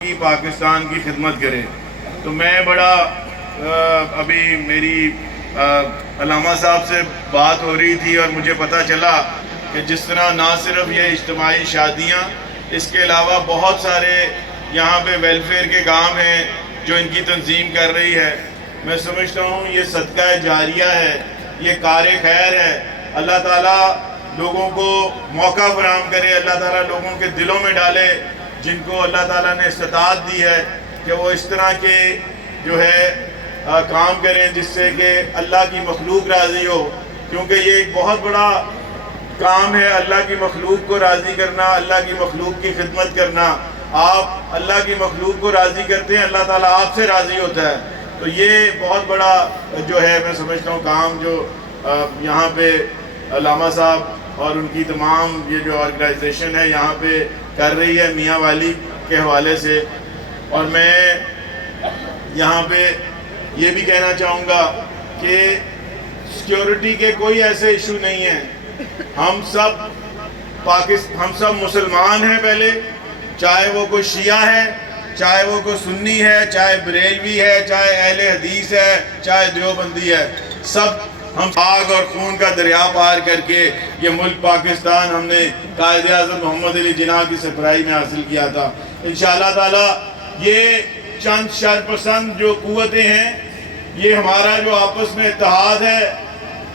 کی پاکستان کی خدمت کرے۔ تو میں بڑا ابھی میری علامہ صاحب سے بات ہو رہی تھی اور مجھے پتہ چلا کہ جس طرح نہ صرف یہ اجتماعی شادیاں، اس کے علاوہ بہت سارے یہاں پہ ویلفیئر کے کام ہیں جو ان کی تنظیم کر رہی ہے۔ میں سمجھتا ہوں یہ صدقہ جاریہ ہے، یہ کار خیر ہے۔ اللہ تعالیٰ لوگوں کو موقع فراہم کرے، اللہ تعالیٰ لوگوں کے دلوں میں ڈالے جن کو اللہ تعالیٰ نے استطاعت دی ہے کہ وہ اس طرح کے جو ہے کام کریں جس سے کہ اللہ کی مخلوق راضی ہو، کیونکہ یہ ایک بہت بڑا کام ہے اللہ کی مخلوق کو راضی کرنا، اللہ کی مخلوق کی خدمت کرنا۔ آپ اللہ کی مخلوق کو راضی کرتے ہیں، اللہ تعالیٰ آپ سے راضی ہوتا ہے۔ تو یہ بہت بڑا جو ہے میں سمجھتا ہوں کام جو یہاں پہ علامہ صاحب اور ان کی تمام یہ جو آرگنائزیشن ہے یہاں پہ کر رہی ہے میاں والی کے حوالے سے۔ اور میں یہاں پہ یہ بھی کہنا چاہوں گا کہ سیکیورٹی کے کوئی ایسے ایشو نہیں ہیں۔ ہم سب مسلمان ہیں پہلے، چاہے وہ کوئی شیعہ ہے، چاہے وہ کوئی سنی ہے، چاہے بریلوی ہے، چاہے اہل حدیث ہے، چاہے دیوبندی ہے، سب ہم آگ اور خون کا دریا پار کر کے یہ ملک پاکستان ہم نے قائد اعظم محمد علی جناح کی سربراہی میں حاصل کیا تھا۔ انشاءاللہ تعالی یہ چند شرپسند جو قوتیں ہیں، یہ ہمارا جو آپس میں اتحاد ہے،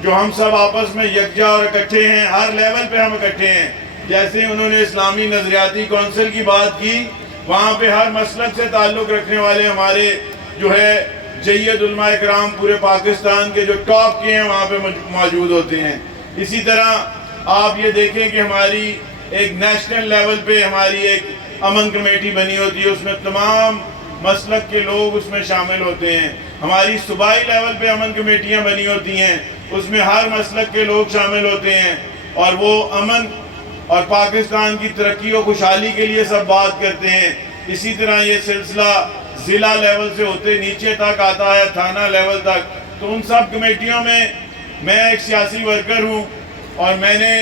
جو ہم سب آپس میں یکجا اور اکٹھے ہیں، ہر لیول پہ ہم اکٹھے ہیں۔ جیسے انہوں نے اسلامی نظریاتی کونسل کی بات کی، وہاں پہ ہر مسلک سے تعلق رکھنے والے ہمارے جو ہے جید علماء اکرام پورے پاکستان کے جو ٹاپ کے ہیں وہاں پہ موجود ہوتے ہیں۔ اسی طرح آپ یہ دیکھیں کہ ہماری ایک نیشنل لیول پہ ہماری ایک امن کمیٹی بنی ہوتی ہے، اس میں تمام مسلک کے لوگ اس میں شامل ہوتے ہیں۔ ہماری صوبائی لیول پہ امن کمیٹیاں بنی ہوتی ہیں، اس میں ہر مسلک کے لوگ شامل ہوتے ہیں، اور وہ امن اور پاکستان کی ترقی و خوشحالی کے لیے سب بات کرتے ہیں۔ اسی طرح یہ سلسلہ ضلع لیول سے ہوتے نیچے تک آتا ہے، تھانہ لیول تک۔ تو ان سب کمیٹیوں میں ایک سیاسی ورکر ہوں، اور میں نے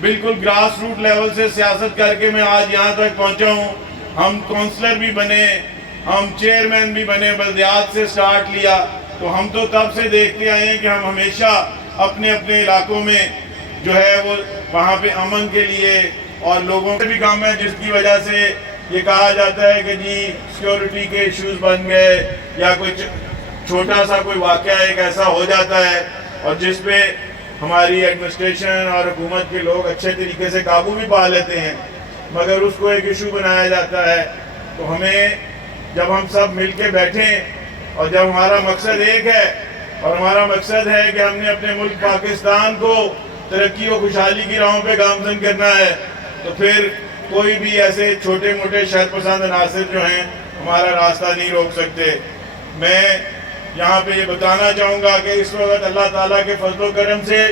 بالکل گراس روٹ لیول سے سیاست کر کے میں آج یہاں تک پہنچا ہوں۔ ہم کونسلر بھی بنے، ہم چیئرمین بھی بنے، بلدیات سے سٹارٹ لیا۔ تو ہم تو تب سے دیکھتے آئے ہیں کہ ہم ہمیشہ اپنے اپنے علاقوں میں جو ہے وہ وہاں پہ امن کے لیے اور لوگوں سے بھی کام ہے، جس کی وجہ سے یہ کہا جاتا ہے کہ جی سیکیورٹی کے ایشوز بن گئے، یا کوئی چھوٹا سا کوئی واقعہ ایک ایسا ہو جاتا ہے اور جس پہ ہماری ایڈمنسٹریشن اور حکومت کے لوگ اچھے طریقے سے قابو بھی پا لیتے ہیں، مگر اس کو ایک ایشو بنایا جاتا ہے۔ تو ہمیں جب ہم سب مل کے بیٹھیں اور جب ہمارا مقصد ایک ہے، اور ہمارا مقصد ہے کہ ہم نے اپنے ملک پاکستان کو ترقی و خوشحالی کی راہوں پہ گامزن کرنا ہے، تو پھر کوئی بھی ایسے چھوٹے موٹے شرپسند عناصر جو ہیں ہمارا راستہ نہیں روک سکتے۔ میں یہاں پہ یہ بتانا چاہوں گا کہ اس وقت اللہ تعالیٰ کے فضل و کرم سے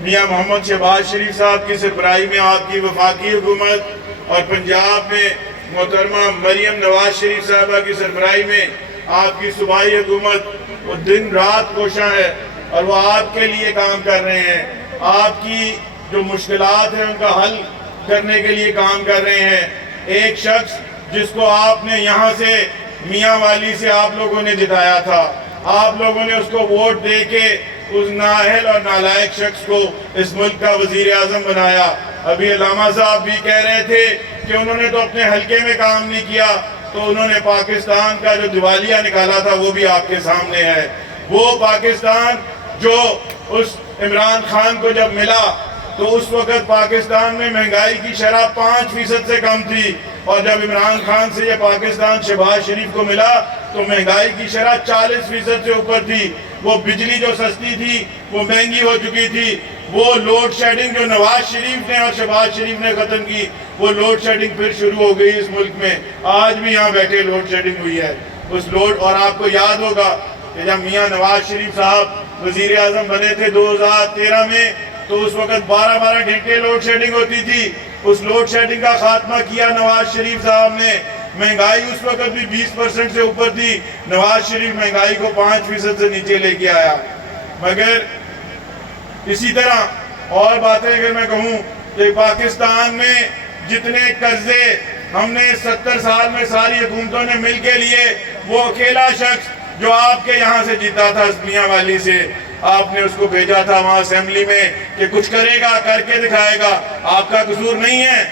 میاں محمد شہباز شریف صاحب کی سربراہی میں آپ کی وفاقی حکومت، اور پنجاب میں محترمہ مریم نواز شریف صاحبہ کی سربراہی میں آپ کی صوبائی حکومت، وہ دن رات کوشاں ہے اور وہ آپ کے لیے کام کر رہے ہیں، آپ کی جو مشکلات ہیں ان کا حل کرنے کے لیے کام کر رہے ہیں۔ ایک شخص جس کو آپ نے یہاں سے میاں والی سے آپ لوگوں نے جتایا تھا، آپ لوگوں نے اس کو ووٹ دے کے اس نااہل اور نالائق شخص کو اس ملک کا وزیر اعظم بنایا۔ ابھی علامہ صاحب بھی کہہ رہے تھے کہ انہوں نے تو اپنے حلقے میں کام نہیں کیا، تو انہوں نے پاکستان کا جو دیوالیہ نکالا تھا وہ بھی آپ کے سامنے ہے۔ وہ پاکستان جو اس عمران خان کو جب ملا تو اس وقت پاکستان میں مہنگائی کی شرح 5% سے کم تھی، اور جب عمران خان سے یہ پاکستان شہباز شریف کو ملا تو مہنگائی کی شرح 40% سے اوپر تھی۔ وہ بجلی جو سستی تھی وہ مہنگی ہو چکی تھی۔ وہ لوڈ شیڈنگ جو نواز شریف نے اور شہباز شریف نے ختم کی، وہ لوڈ شیڈنگ پھر شروع ہو گئی اس ملک میں۔ آج بھی یہاں بیٹھے لوڈ شیڈنگ ہوئی ہے اس لوڈ۔ اور آپ کو یاد ہوگا کہ جب میاں نواز شریف صاحب وزیر اعظم بنے تھے 2013 میں، تو اس وقت 12 گھنٹے لوڈ شیڈنگ ہوتی تھی۔ اس لوڈ شیڈنگ کا خاتمہ کیا نواز شریف صاحب نے۔ مہنگائی اس وقت بھی 20% سے اوپر تھی، نواز شریف مہنگائی کو 5% سے نیچے لے کے آیا۔ مگر اسی طرح اور باتیں اگر میں کہوں کہ پاکستان میں جتنے قرضے ہم نے 70 سال میں ساری حکومتوں نے مل کے لیے وہ اکیلا شخص جو آپ کے یہاں سے جیتا تھا میاں والی سے، آپ نے اس کو بھیجا تھا وہاں اسمبلی میں کہ کچھ کرے گا، کر کے دکھائے گا۔ آپ کا قصور نہیں ہے،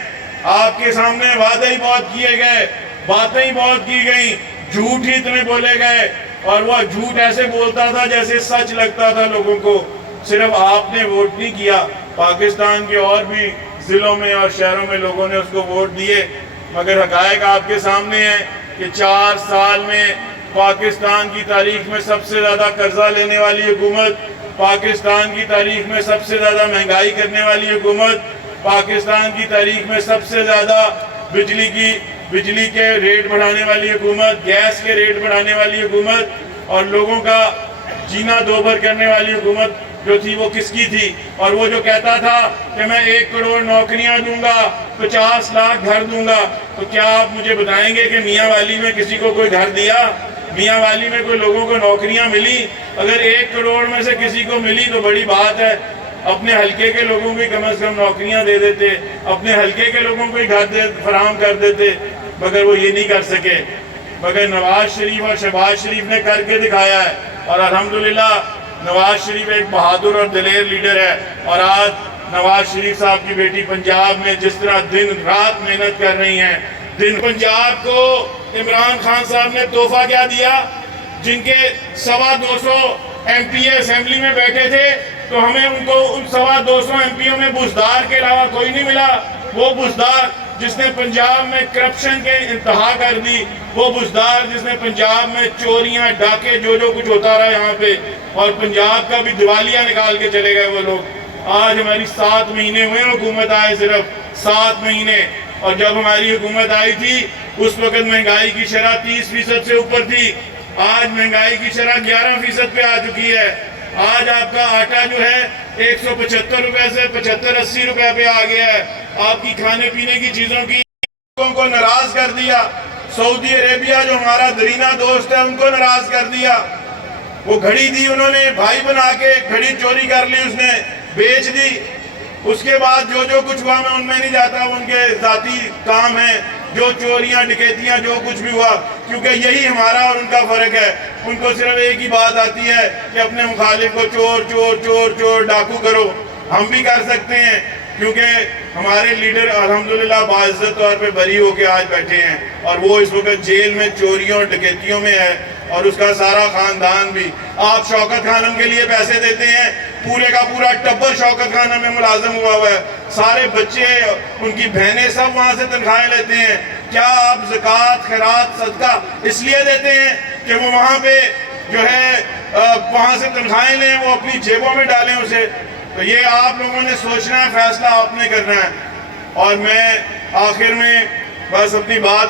آپ کے سامنے وعدے ہی بہت کیے گئے، باتیں ہی بہت کی گئیں، جھوٹ ہی اتنے بولے گئے، اور وہ جھوٹ ایسے بولتا تھا جیسے سچ لگتا تھا لوگوں کو۔ صرف آپ نے ووٹ نہیں کیا، پاکستان کے اور بھی ضلعوں میں اور شہروں میں لوگوں نے اس کو ووٹ دیے، مگر حقائق آپ کے سامنے ہیں کہ 4 سال میں پاکستان کی تاریخ میں سب سے زیادہ قرضہ لینے والی حکومت، پاکستان کی تاریخ میں سب سے زیادہ مہنگائی کرنے والی حکومت، پاکستان کی تاریخ میں سب سے زیادہ بجلی کے ریٹ بڑھانے والی حکومت، گیس کے ریٹ بڑھانے والی حکومت، اور لوگوں کا جینا دوبھر کرنے والی حکومت جو تھی وہ کس کی تھی؟ اور وہ جو کہتا تھا کہ میں 1 کروڑ نوکریاں دوں گا، 50 لاکھ گھر دوں گا، تو کیا آپ مجھے بتائیں گے کہ میاں والی میں کسی کو کوئی گھر دیا؟ میاں والی میں کوئی لوگوں کو نوکریاں ملی؟ اگر 1 کروڑ میں سے کسی کو ملی تو بڑی بات ہے، اپنے حلقے کے لوگوں کو کم از کم نوکریاں دے دیتے، اپنے حلقے کے لوگوں کو گھر فراہم کر دیتے، مگر وہ یہ نہیں کر سکے۔ مگر نواز شریف اور شہباز شریف نے کر کے دکھایا ہے، اور الحمدللہ نواز شریف ایک بہادر اور دلیر لیڈر ہے، اور آج نواز شریف صاحب کی بیٹی پنجاب میں جس طرح دن رات محنت کر رہی ہیں، پنجاب کو عمران خان صاحب نے تحفہ کیا دیا؟ جن کے 250 ایم پی اسمبلی میں بیٹھے تھے تو ہمیں ان 250 ایم پیوں میں بزدار کے علاوہ کوئی نہیں ملا۔ وہ بزدار جس نے پنجاب میں کرپشن کے انتہا کر دی، وہ بزدار جس نے پنجاب میں چوریاں، ڈاکے، جو کچھ ہوتا رہا یہاں پہ، اور پنجاب کا بھی دیوالیہ نکال کے چلے گئے وہ لوگ۔ آج ہماری 7 مہینے ہوئے حکومت آئے، صرف 7 مہینے، اور جب ہماری حکومت آئی تھی اس وقت مہنگائی کی شرح 30% سے اوپر تھی، آج مہنگائی کی شرح 11% پہ آ چکی ہے۔ آج آپ کا آٹا جو ہے 175 روپے سے 75-80 روپے پہ آ گیا ہے۔ آپ کی کھانے پینے کی چیزوں کی لوگوں کو ناراض کر دیا۔ سعودی عربیہ جو ہمارا درینہ دوست ہے ان کو ناراض کر دیا۔ وہ گھڑی دی انہوں نے، بھائی بنا کے گھڑی چوری کر لی، اس نے بیچ دی۔ اس کے بعد جو کچھ ہوا میں ان میں نہیں جاتا، ان کے ذاتی کام ہیں، جو چوریاں ڈکیتیاں جو کچھ بھی ہوا، کیونکہ یہی ہمارا اور ان کا فرق ہے۔ ان کو صرف ایک ہی بات آتی ہے کہ اپنے مخالف کو چور چور چور چور ڈاکو کرو۔ ہم بھی کر سکتے ہیں، کیونکہ ہمارے لیڈر الحمدللہ باعزت طور پہ بری ہو کے آج بیٹھے ہیں، اور وہ اس وقت جیل میں چوریوں ڈکیتیوں میں ہے، اور اس کا سارا خاندان بھی۔ آپ شوکت خانم کے لیے پیسے دیتے ہیں، پورے کا پورا ٹبر شوکت خانم میں ملازم ہوا ہوا ہے، سارے بچے، ان کی بہنیں سب وہاں سے تنخواہیں لیتے ہیں۔ کیا آپ زکوٰۃ، خیرات، صدقہ اس لیے دیتے ہیں کہ وہ وہاں پہ جو ہے وہاں سے تنخواہیں لیں، وہ اپنی جیبوں میں ڈالیں اسے؟ تو یہ آپ لوگوں نے سوچنا ہے، فیصلہ آپ نے کرنا ہے۔ اور میں آخر میں بس اپنی بات